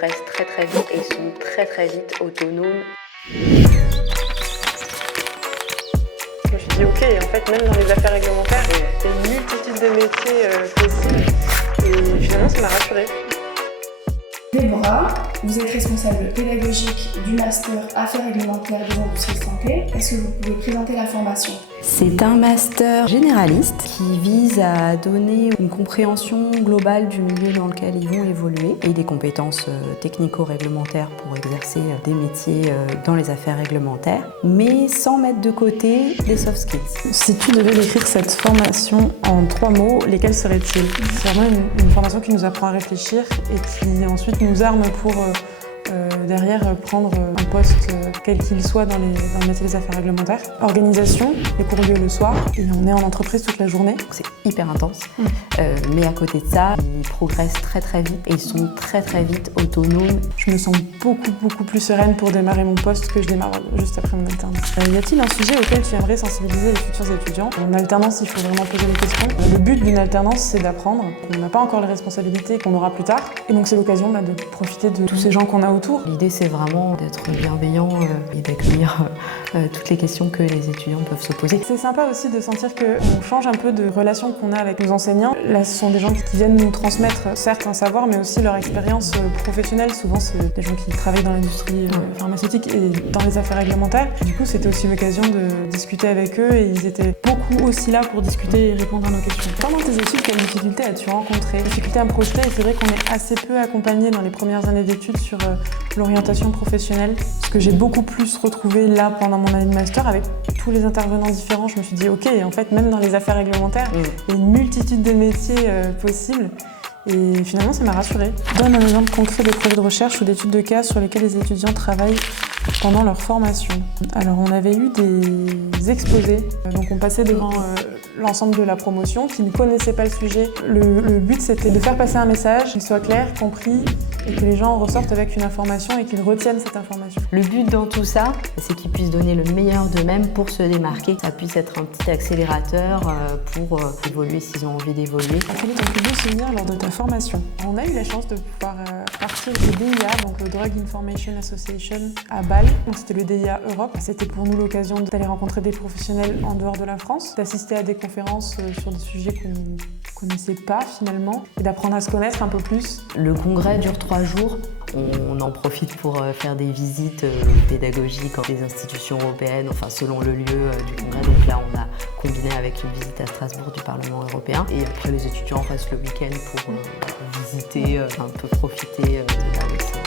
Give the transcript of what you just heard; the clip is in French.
progressent très très vite et sont très très vite autonomes. Je me suis dit ok, en fait même dans les affaires réglementaires, il y a une multitude de métiers possibles et finalement ça m'a rassurée. Déborah, vous êtes responsable pédagogique du master Affaires réglementaires des industries de santé. Est-ce que vous pouvez présenter la formation ? C'est un master généraliste qui vise à donner une compréhension globale du milieu dans lequel ils vont évoluer et des compétences technico-réglementaires pour exercer des métiers dans les affaires réglementaires, mais sans mettre de côté les soft skills. Si tu devais décrire cette formation en 3 mots, lesquels seraient-ils ? C'est vraiment une formation qui nous apprend à réfléchir et qui ensuite nous arme pour derrière prendre un poste quel qu'il soit dans le métier des affaires réglementaires. Organisation, les cours ont lieu le soir et on est en entreprise toute la journée. C'est hyper intense, mais à côté de ça, ils progressent très très vite et ils sont très très vite autonomes. Je me sens beaucoup plus sereine pour démarrer mon poste que je démarre juste après mon alternance. Y a-t-il un sujet auquel tu aimerais sensibiliser les futurs étudiants ? En alternance, il faut vraiment poser des questions. Le but d'une alternance, c'est d'apprendre. On n'a pas encore les responsabilités qu'on aura plus tard. Et donc c'est l'occasion de profiter de tous ces gens qu'on a autour. L'idée, c'est vraiment d'être bienveillant et d'accueillir toutes les questions que les étudiants peuvent se poser. C'est sympa aussi de sentir qu'on change un peu de relation qu'on a avec nos enseignants. Là, ce sont des gens qui viennent nous transmettre, certes, un savoir, mais aussi leur expérience professionnelle. Souvent, c'est des gens qui travaillent dans l'industrie pharmaceutique et dans les affaires réglementaires. Du coup, c'était aussi l'occasion de discuter avec eux et ils étaient beaucoup aussi là pour discuter et répondre à nos questions. Pendant tes études, quelles difficultés as-tu rencontrées ? Difficultés à me projeter, et c'est vrai qu'on est assez peu accompagné dans les premières années d'études sur l'orientation professionnelle. Ce que j'ai beaucoup plus retrouvé là pendant mon année de master avec tous les intervenants différents, je me suis dit ok, en fait même dans les affaires réglementaires, il y a une multitude de métiers possibles. Et finalement, ça m'a rassurée. Donne un exemple concret des projets de recherche ou d'études de cas sur lesquels les étudiants travaillent pendant leur formation. Alors, on avait eu des exposés. Donc, on passait devant l'ensemble de la promotion qui ne connaissait pas le sujet. Le but, c'était de faire passer un message qui soit clair, compris, et que les gens ressortent avec une information et qu'ils retiennent cette information. Le but dans tout ça, c'est qu'ils puissent donner le meilleur d'eux-mêmes pour se démarquer. Ça puisse être un petit accélérateur pour évoluer s'ils ont envie d'évoluer. Quel est ton plus beau souvenir lors de ta formation ? On a eu la chance de pouvoir partir au DIA, donc le Drug Information Association, à Bâle. Donc c'était le DIA Europe. C'était pour nous l'occasion d'aller rencontrer des professionnels en dehors de la France, d'assister à des conférences sur des sujets qu'on ne connaissait pas finalement, et d'apprendre à se connaître un peu plus. Le congrès dure 3 jours. On en profite pour faire des visites pédagogiques dans des institutions européennes, enfin selon le lieu du congrès. Donc là, on a combiné avec une visite à Strasbourg du Parlement européen. Et après, les étudiants restent le week-end pour visiter, un peu profiter de la médecine.